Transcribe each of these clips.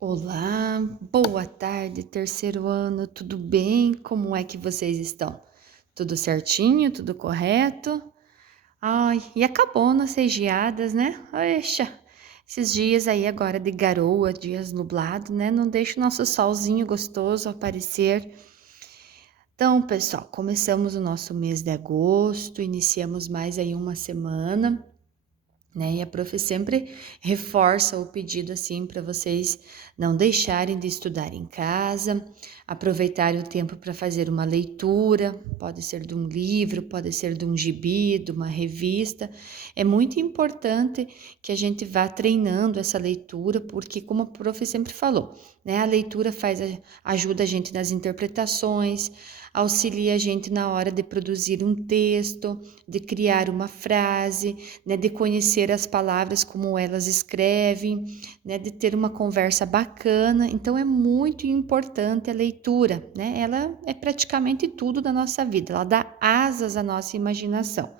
Olá, boa tarde, terceiro ano, tudo bem? Como é que vocês estão? Tudo certinho, tudo correto? Ai, e acabou nossas geadas, né? Oxa, esses dias aí agora de garoa, dias nublados, né? Não deixa o nosso solzinho gostoso aparecer. Então, pessoal, começamos o nosso mês de agosto, iniciamos mais aí uma semana, né? E a prof sempre reforça o pedido assim para vocês não deixarem de estudar em casa, aproveitarem o tempo para fazer uma leitura, pode ser de um livro, pode ser de um gibi, de uma revista. É muito importante que a gente vá treinando essa leitura, porque como a prof sempre falou, né? A leitura ajuda a gente nas interpretações, auxilia a gente na hora de produzir um texto, de criar uma frase, né, de conhecer as palavras como elas escrevem, né, de ter uma conversa bacana. Então é muito importante a leitura, né? Ela é praticamente tudo da nossa vida, ela dá asas à nossa imaginação.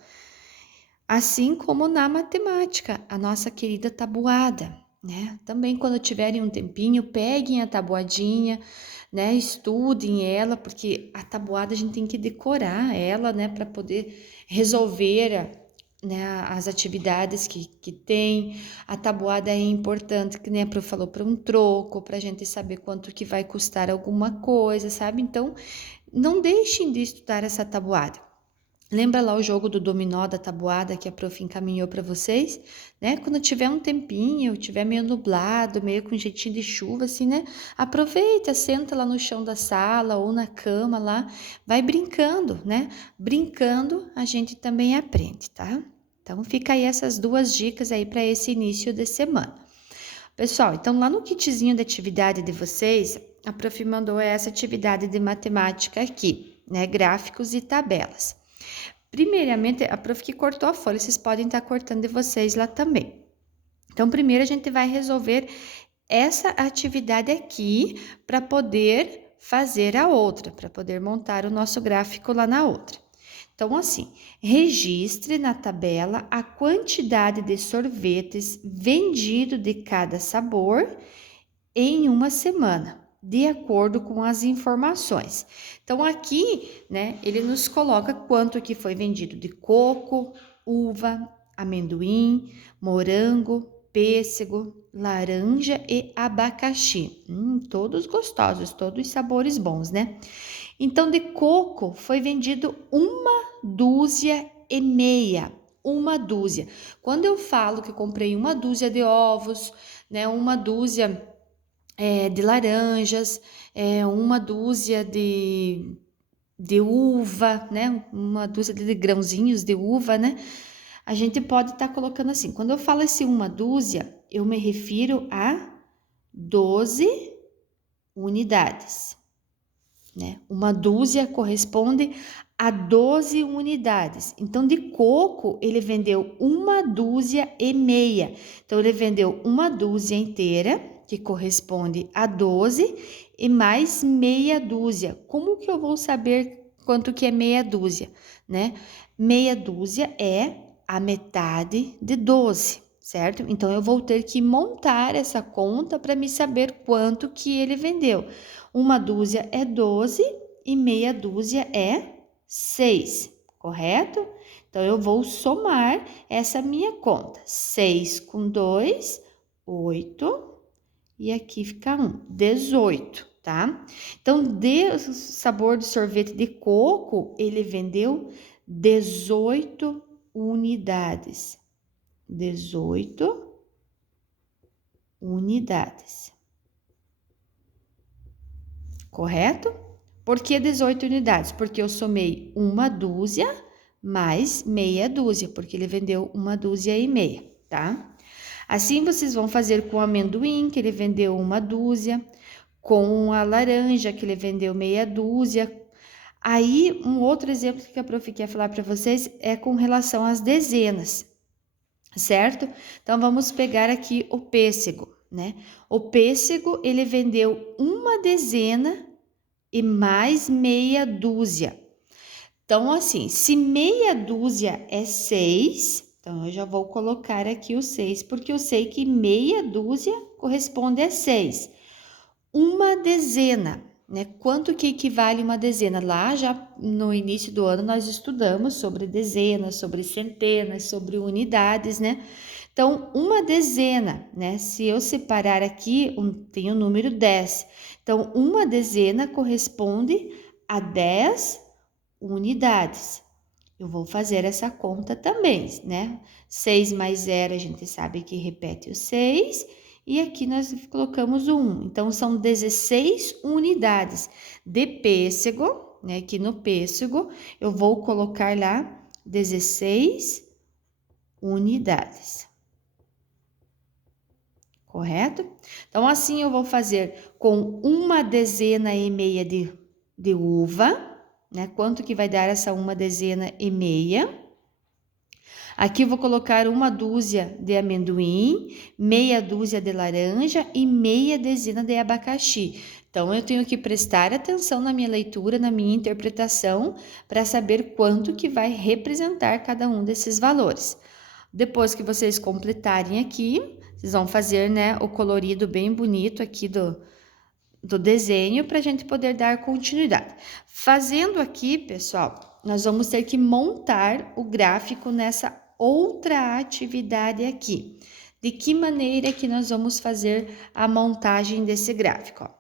Assim como na matemática, a nossa querida tabuada, né? Também quando tiverem um tempinho, peguem a tabuadinha, né? Estudem ela, porque a tabuada a gente tem que decorar ela, né? Para poder resolver, né, as atividades que tem. A tabuada é importante, que nem a prof falou, para um troco, para a gente saber quanto que vai custar alguma coisa, sabe? Então, não deixem de estudar essa tabuada. Lembra lá o jogo do dominó da tabuada que a prof encaminhou para vocês, né? Quando tiver um tempinho, tiver meio nublado, meio com jeitinho de chuva, assim, né? Aproveita, senta lá no chão da sala ou na cama lá, vai brincando, né? Brincando, a gente também aprende, tá? Então, fica aí essas duas dicas aí para esse início de semana. Pessoal, então lá no kitzinho de atividade de vocês, a prof mandou essa atividade de matemática aqui, né? Gráficos e tabelas. Primeiramente, a prof que cortou a folha, vocês podem estar cortando de vocês lá também. Então, primeiro a gente vai resolver essa atividade aqui para poder fazer a outra, para poder montar o nosso gráfico lá na outra. Então, assim, registre na tabela a quantidade de sorvetes vendido de cada sabor em uma semana, de acordo com as informações. Então, aqui, né, ele nos coloca quanto que foi vendido de coco, uva, amendoim, morango, pêssego, laranja e abacaxi. Todos gostosos, todos sabores bons, né? Então, de coco foi vendido 1,5 dúzia. Uma dúzia. Quando eu falo que comprei uma dúzia de ovos, né, uma dúzia de laranjas, uma dúzia de uva, né? Uma dúzia de grãozinhos de uva, né? A gente pode estar colocando assim. Quando eu falo assim, uma dúzia, eu me refiro a 12 unidades, né? Uma dúzia corresponde a 12 unidades. Então, de coco, ele vendeu 1,5 dúzia. Então, ele vendeu uma dúzia inteira, que corresponde a 12, e mais meia dúzia. Como que eu vou saber quanto que é meia dúzia, né? Meia dúzia é a metade de 12, certo? Então, eu vou ter que montar essa conta para me saber quanto que ele vendeu. Uma dúzia é 12 e meia dúzia é 6, correto? Então, eu vou somar essa minha conta. 6 com 2, 8, e aqui fica 1, 18, tá? Então, de sabor de sorvete de coco, ele vendeu 18 unidades. 18 unidades. Correto? Por que 18 unidades? Porque eu somei uma dúzia mais meia dúzia, porque ele vendeu uma dúzia e meia, tá? Assim vocês vão fazer com o amendoim, que ele vendeu uma dúzia, com a laranja, que ele vendeu meia dúzia. Aí, um outro exemplo que a prof quer falar para vocês é com relação às dezenas, certo? Então, vamos pegar aqui o pêssego, né? O pêssego, ele vendeu uma dezena e mais meia dúzia. Então, assim, se meia dúzia é 6, então eu já vou colocar aqui o 6, porque eu sei que meia dúzia corresponde a 6. uma dezena, né? Quanto que equivale uma dezena? Lá já no início do ano nós estudamos sobre dezenas, sobre centenas, sobre unidades, né? Então, uma dezena, né? Se eu separar aqui, tem o número 10. Então, uma dezena corresponde a 10 unidades. Eu vou fazer essa conta também, né? 6 mais 0, a gente sabe que repete o 6. E aqui nós colocamos o 1. Então, são 16 unidades de pêssego, né? Aqui no pêssego, eu vou colocar lá 16 unidades. Correto? Então, assim eu vou fazer com uma dezena e meia de uva, né? Quanto que vai dar essa uma dezena e meia? Aqui eu vou colocar uma dúzia de amendoim, meia dúzia de laranja e meia dezena de abacaxi. Então, eu tenho que prestar atenção na minha leitura, na minha interpretação, para saber quanto que vai representar cada um desses valores. Depois que vocês completarem aqui, vocês vão fazer, né, o colorido bem bonito aqui do desenho para a gente poder dar continuidade. Fazendo aqui, pessoal, nós vamos ter que montar o gráfico nessa outra atividade aqui. De que maneira que nós vamos fazer a montagem desse gráfico? Ó.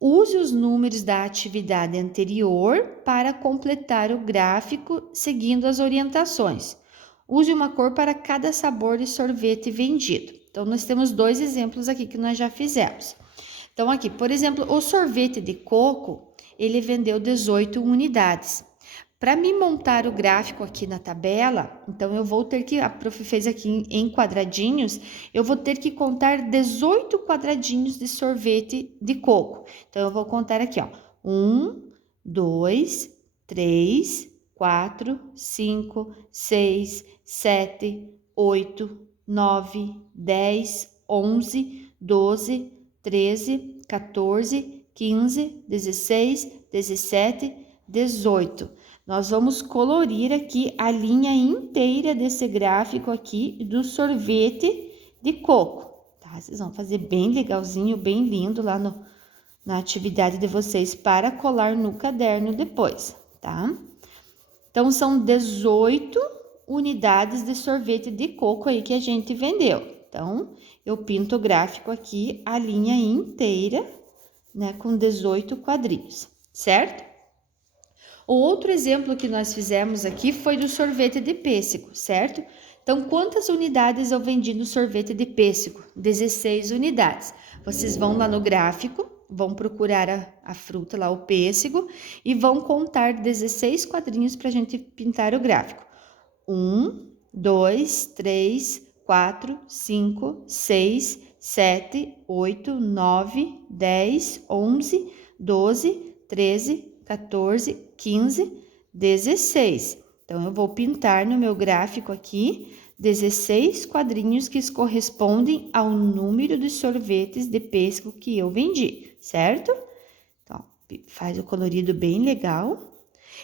Use os números da atividade anterior para completar o gráfico seguindo as orientações. Use uma cor para cada sabor de sorvete vendido. Então, nós temos dois exemplos aqui que nós já fizemos. Então, aqui, por exemplo, o sorvete de coco, ele vendeu 18 unidades. Para me montar o gráfico aqui na tabela, então eu vou ter que, a prof fez aqui em quadradinhos, eu vou ter que contar 18 quadradinhos de sorvete de coco. Então, eu vou contar aqui, ó, 1, 2, 3, 4, 5, 6, 7, 8, 9, 10, 11, 12, 13, 14, 15, 16, 17, 18. Nós vamos colorir aqui a linha inteira desse gráfico aqui do sorvete de coco, tá? Vocês vão fazer bem legalzinho, bem lindo lá na atividade de vocês para colar no caderno depois, tá? Então, são 18 unidades de sorvete de coco aí que a gente vendeu. Então, eu pinto o gráfico aqui, a linha inteira, né, com 18 quadrinhos, certo? O outro exemplo que nós fizemos aqui foi do sorvete de pêssego, certo? Então, quantas unidades eu vendi no sorvete de pêssego? 16 unidades. Vocês vão lá no gráfico, vão procurar a fruta lá, o pêssego, e vão contar 16 quadrinhos para a gente pintar o gráfico. 1, 2, 3, 4, 5, 6, 7, 8, 9, 10, 11, 12, 13, 14, 15, 16. Então, eu vou pintar no meu gráfico aqui 16 quadrinhos que correspondem ao número de sorvetes de pêssego que eu vendi, certo? Então, faz o colorido bem legal.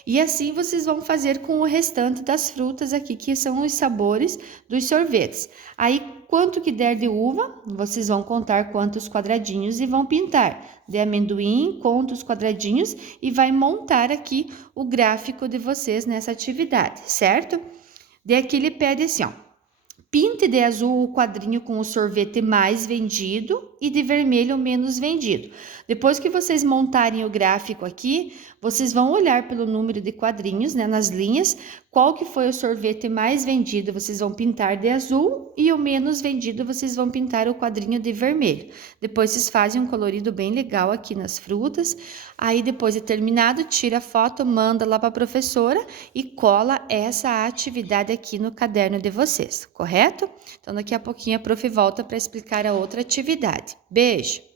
E assim vocês vão fazer com o restante das frutas aqui, que são os sabores dos sorvetes. Aí, quanto que der de uva, vocês vão contar quantos quadradinhos e vão pintar. De amendoim, conta os quadradinhos e vai montar aqui o gráfico de vocês nessa atividade, certo? Daí aqui ele pede assim, ó. Pinte de azul o quadrinho com o sorvete mais vendido e de vermelho o menos vendido. Depois que vocês montarem o gráfico aqui, vocês vão olhar pelo número de quadrinhos, né, nas linhas, qual que foi o sorvete mais vendido, vocês vão pintar de azul e o menos vendido vocês vão pintar o quadrinho de vermelho. Depois vocês fazem um colorido bem legal aqui nas frutas. Aí depois de terminado, tira a foto, manda lá para a professora e cola essa atividade aqui no caderno de vocês, correto? Então daqui a pouquinho a prof volta para explicar a outra atividade. Beijo!